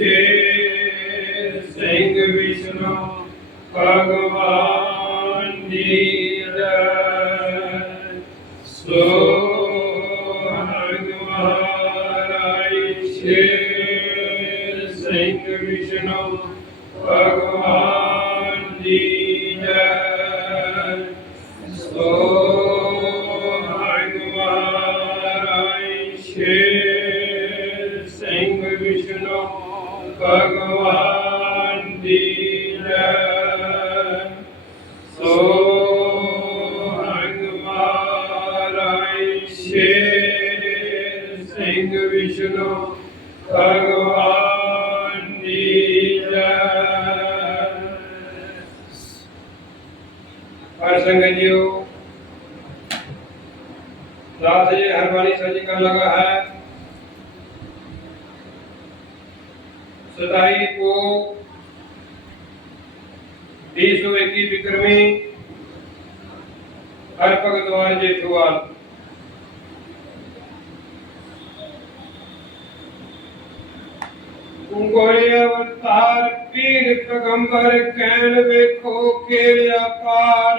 ਸ਼ੇਰ ਸਿੰਘ ਵਿਸ਼ਨੂੰ ਭਗਵਾਨ ਜੀ ਦਾ ਸੋ ਹਰਗਵਾਰਾਈ ਸ਼ੇਰ ਸਿੰਘ ਵਿਸ਼ਨੂੰ ਭਗਵਾਨ ਜੀ ਦਾ ਸੋ लाल से हरवानी सर जी का लगा है। सताई को बीस सौ इक्कीस विक्रमी हर भगवान तो जेठवाल अवतार पीर पैगंबर कहन वेखो केड़ा पार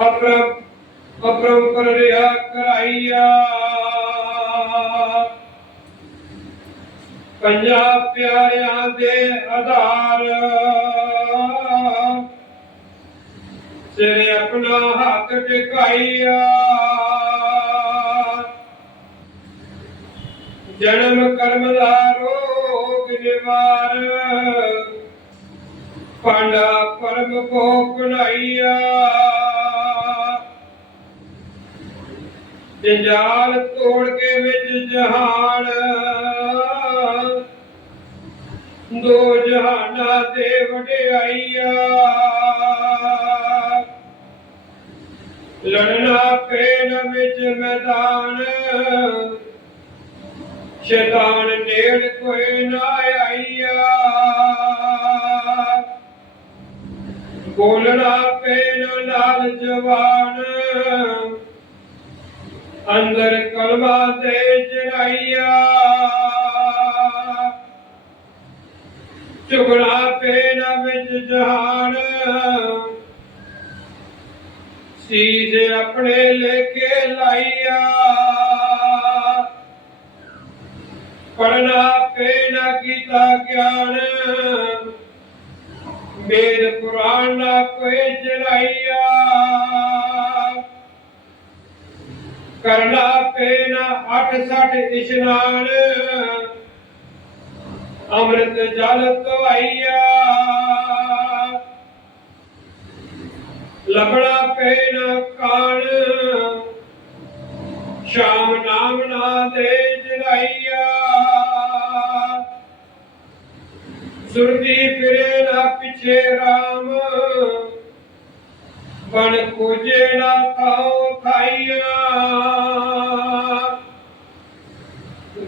ਅਪਰਮ ਅਪਰਮ ਪਰ ਰਿਆ ਕਰਾਈਆ ਪੰਜਾਬ ਪਿਆਰਿਆਂ ਦੇ ਆਧਾਰ। ਸਿਰ ਆਪਣਾ ਹੱਥ ਟਿਕਾਈਆ। ਜਨਮ ਕਰਮ ਦਾ ਰੋਗ ਨਿਵਾਰ। ਪਾਂਡਾ ਪਰਮ ਕੋ ਕਨਾਈਆ ਜੰਜਾਲ ਤੋੜ ਕੇ ਵਿੱਚ ਜਹਾਨ ਦੋ ਜਹਾਨਾਂ ਤੇ ਵਡਿਆਈਆ। ਲੜਨਾ ਪੇਨ ਵਿੱਚ ਮੈਦਾਨ। ਸ਼ੈਤਾਨ ਨੇੜ ਕੋਈ ਨਾ ਆਈਆ। ਬੋਲਣਾ ਪੇਨ ਨਾਲ ਜਵਾਨ। ਅੰਦਰ ਕਲਵਾ ਦੇ ਚੜਾਈਆ ਚੁਗਲਾ ਪੇਨ ਵਿੱਚ ਜਹਾਨ। ਸੀਸ ਆਪਣੇ ਲੈ ਕੇ ਲਾਈਆ। ਪੜਨਾ ਪੇਨਾ ਕੀਤਾ ਗਿਆਨ। ਮੇਰ ਪੁਰਾਣ ਨਾ ਕੋਈ ਚੜਾਈਆ ਕਰਨਾ ਪੇਨਾ 68 ਇਸ਼ਨਾਨ। ਅੰਮ੍ਰਿਤ ਜਲ ਤਵਾਈਆ ਲਬੜਾ ਪੇਨਾ ਕਾਣ। ਸ਼ਾਮ ਨਾਮ ਨਾ ਦੇ ਜਰਾਈਆ ਸੁਰਤੀ ਫਿਰੇ ਨਾ ਪਿਛੇ ਰਾਮ। ਬਣ ਕੋਜੇ ਨਾ ਖਾਓ ਖਾਈਆ।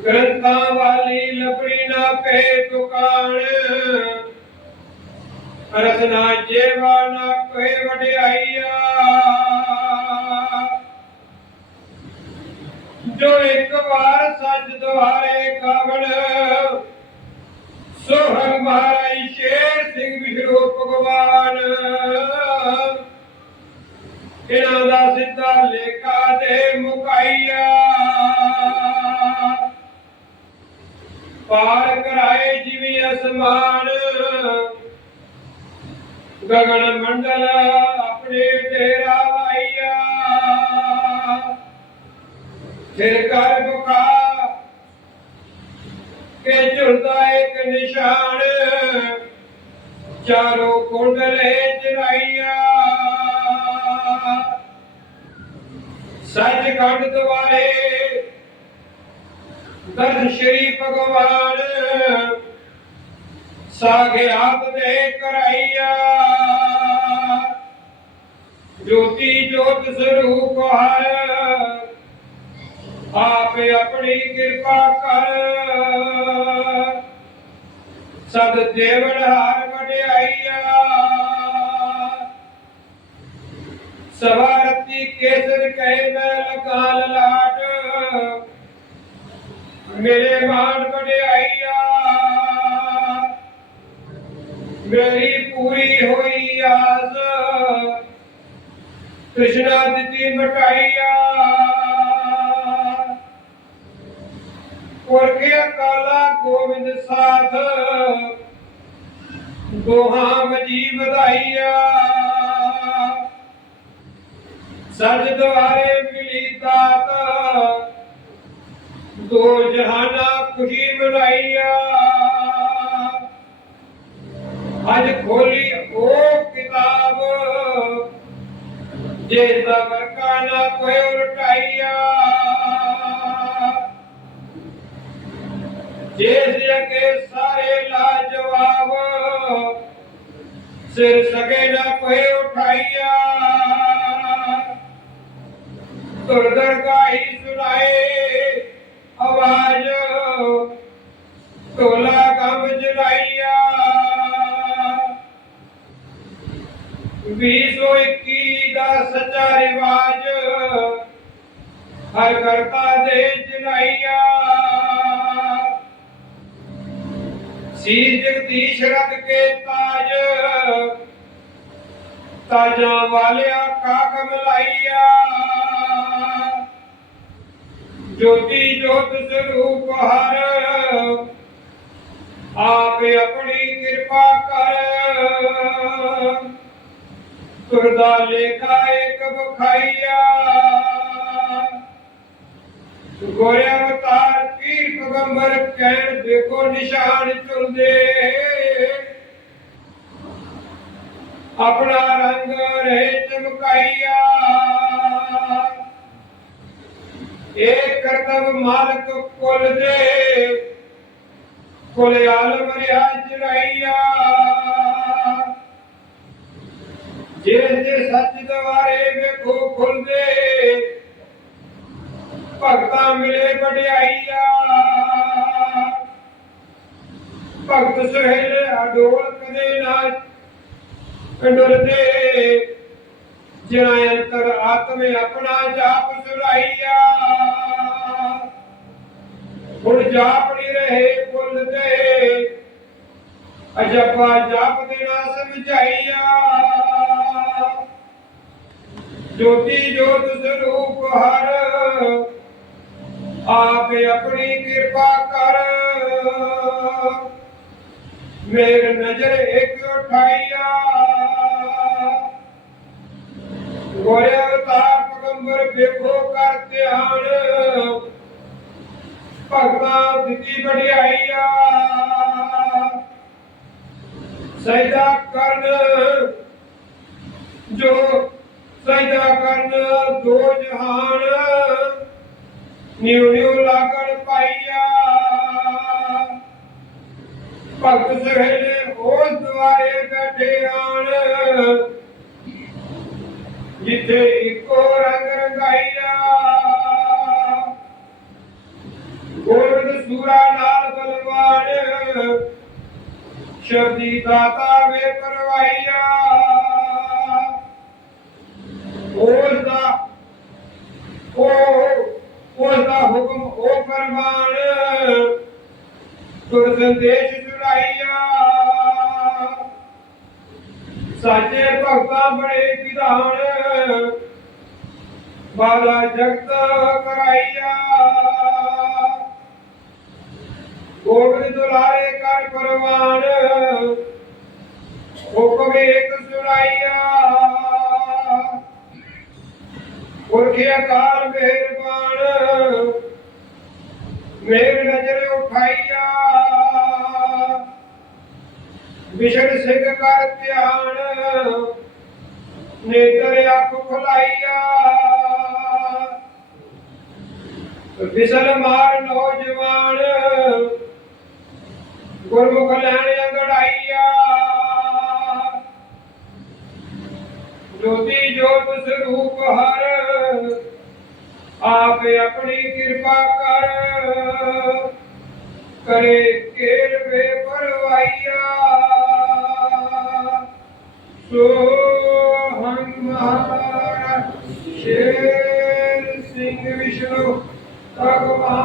ਗ੍ਰੰਥਾਂ ਵਾਲੀ ਲਪੜੀ ਨਾ ਪੇ ਦੁਕਾਨ। ਰਸਨਾ ਜੇਵਾ ਨਾ ਕੋਈ ਵਡਿਆਈਆ। ਜੋ ਇੱਕ ਵਾਰ ਸੱਜ ਦੁਆਰੇ ਕਾਵੜ ਸੋ ਹਮਾਰਾ ਸ਼ੇਰ ਸਿੰਘ ਵਿਸ਼ਰੂ ਭਗਵਾਨ। ਇਹਨਾਂ ਦਾ ਸਿੱਧਾ ਲੇਖਾ ਦੇ ਮੁਕਾਈਆ ਪਾਰ ਕਰਾਏ ਜਿਵੇਂ ਅਸਮਾਨ, ਗਗਨ ਮੰਡਲ ਆਪਣੇ ਡੇਰਾ ਲਾਈਆ ਫਿਰ ਕਰ ਬੁਕਾ ਕੇ ਝੁਲਦਾ ਇੱਕ ਨਿਸ਼ਾਨ, ਚਾਰੋਂ ਕੁੰਡਲੇ ਚਰਾਈਆ। ਸੱਚ ਖੰਡ ਦੁਆਰੇ ਦਰਸ਼ਨ ਸ਼੍ਰੀ ਭਗਵਾਨ ਸਾਗਿਆਤ ਦੇ ਕਰਾਈਆ। ਜੋਤੀ ਜੋਤ ਸਰੂਪ ਹਰ, ਆਪੇ ਆਪਣੀ ਕਿਰਪਾ ਕਰ। ਸਦ ਦੇਵਨ ਹਾਰ ਵਡਿਆਈਆ। ਸਵਾਰਤੀ ਕੇਸਰ ਕਹਿ ਮੈਂ ਲਕਾਲ ਲਾਟ? ਮੇਰੇ ਮਾਨ ਵਡਿਆਈਆ, ਮੇਰੀ ਪੂਰੀ ਹੋਈ ਆਸ। ਕ੍ਰਿਸ਼ਨਾ ਦਿੱਤੀ ਮਟਾਈਆ ਪੁਰਖਿਆ ਕਾਲਾ ਗੋਬਿੰਦ ਸਾਧ, ਦੋਹਾਂ ਮਜੀ ਵਧਾਈਆ। ਸਜ ਦੁਆਰੇ ਮਿਲੀ ਦਾਤ ਦੋ ਜਹਾਨਾ ਖੁਸ਼ੀ ਮਨਾਈਆ। ਅੱਜ ਖੋਲੀ ਉਹ ਕਿਤਾਬ ਜਿਸ ਦਾ ਵਰਕਾ ਨਾ ਕੋਈ ਉਲਟਾਈਆ। ਜਿਸ ਅਗੇ ਸਾਰੇ ਲਾਜਵਾਬ, ਸਿਰ ਸਕੇ ਨਾ ਕੋਈ ਉਠਾਈਆ। ਤੁਰ ਦਰਗਾਹੀ ਸੁਣਾਏ ਆਵਾਜ਼ ਢੋਲਾ ਗਮ ਜਲਾਈਆ ਵੀਹ ਸੌ ਇੱਕੀ ਦਾ ਸੱਚਾ ਰਿਵਾਜ ਹਰ ਕਰਤਾ ਦੇ ਜਲਾਈਆ ਸੀਸ ਜਗਦੀਸ਼ ਰਤ ਕੇ ਤਾਜ ਤਾਜਾਂ ਵਾਲਿਆ ਕਾਕ ਮਲਾਈਆ ਜੋਤੀ ਜੋਤ ਸਰੂਪ ਹਰ, ਆਪ ਆਪਣੀ ਕਿਰਪਾ ਕਰ। ਤੁਰਦਾ ਲੇਖਾ ਇੱਕ ਬਖਾਈਆ ਗੋਰੇ ਅਵਤਾਰ ਪੀਰ ਪਗੰਬਰ ਕਹਿਣ ਦੇਖੋ ਨਿਸ਼ਾਨ ਚੁੰਦੇ ਆਪਣਾ ਰੰਗ ਰਹੇ ਚਮਕਾਈਆ। ਇਹ ਕਰਤਵ ਮਾਲਕ ਕੁਲ ਦੇ। ਕੁਲ ਆਲਮ ਰਿਆ ਜਰਾਈਆ ਜਿਸ ਦੇ ਸੱਚ ਦਵਾਰੇ ਵੇਖੋ ਖੁੱਲਦੇ ਭਗਤਾਂ ਮਿਲੇ ਵਡਿਆਈਆ। ਭਗਤ ਸੁਹੇਲ ਅਡੋਲ ਕਦੇ ਨਾ ਕੰਡੁਰਦੇ ਜਿਨਾ ਅੰਤਰ ਆਤਮੇ ਆਪਣਾ ਜਾਪ ਸੁਲਾਈਆ ਹੁਣ ਜਾਪ ਨਹੀਂ ਰਹੇ ਫੁੱਲ ਦੇ ਅਜਪਾ ਜਾਪ ਦੇਣਾ ਸਮਝਾਈਆ। ਜੋਤੀ ਜੋਤ ਸਰੂਪ ਹਰ, ਆਪ ਆਪਣੀ ਕਿਰਪਾ ਕਰ। ਮੇਰ ਨਜ਼ਰ ਇੱਕ ਉਠਾਈਆ। ਗੋਰੇ ਅਵਤਾਰ ਪਗੰਬਰ ਵੇਖੋ ਕਰ ਧਿਆਨ। ਭਗਤਾਂ ਦਿੱਤੀ ਵਡਿਆਈਆ। ਸਜਦਾ ਕਰਨ ਜੋ ਸਜਦਾ ਕਰਨ ਦੋ ਜਹਾਨ। ਨਿਉ ਨਿਉ ਲਾਗਣ ਪਾਈਆ। ਭਗਤ ਸਹਿਲੇ ਉਸ ਦੁਆਰੇ ਬੈਠੇ ਆਣ। ਜਿੱਥੇ ਇੱਕੋ ਰੰਗ ਰੰਗਾਈਆ। ਗੋਬਿੰਦ ਸੂਰਾ ਨਾਲ ਬਲਵਾਨ ਸ਼ਬਦੀ ਦਾਤਾ ਵੇ ਪਰਵਾਈਆ ਜਗਤ ਕਰਾਈਆ। ਗੋਬਿੰਦ ਦੁਲਾਰੇ ਕਰ ਪਰਵਾਨ, ਹੁਕਮ ਇੱਕ ਸੁਣਾਈਆ। ਪੁਰਖੇ ਅਕਾਲ ਮਿਹਰਬਾਨ, ਮੇਰ ਨਜ਼ਰ ਉਠਾਈਆ। ਵਿਸ਼ੜ ਸਿੰਘ ਕਰ ਧਿਆਨ, ਨੇਤਰ ਅੱਖ ਖੁਲਾਈਆ। ਵਿਸਲ ਮਾਰ ਨੌਜਵਾਨ। ਗੁਰਮੁਖ ਲੈਣ ਅੰਗੜਾਈਆ। ਜੋਤੀ ਜੋਤ ਸਰੂਪ ਹਰ ਆਪ ਆਪਣੀ ਕਿਰਪਾ ਕਰ। ਕਰੇ ਕੇਰਵੇ ਪਰਵਾਈਆ ਸੋ ਹਮ ਮਹਾਰਾਜ ਸ਼ੇਰ Chicago.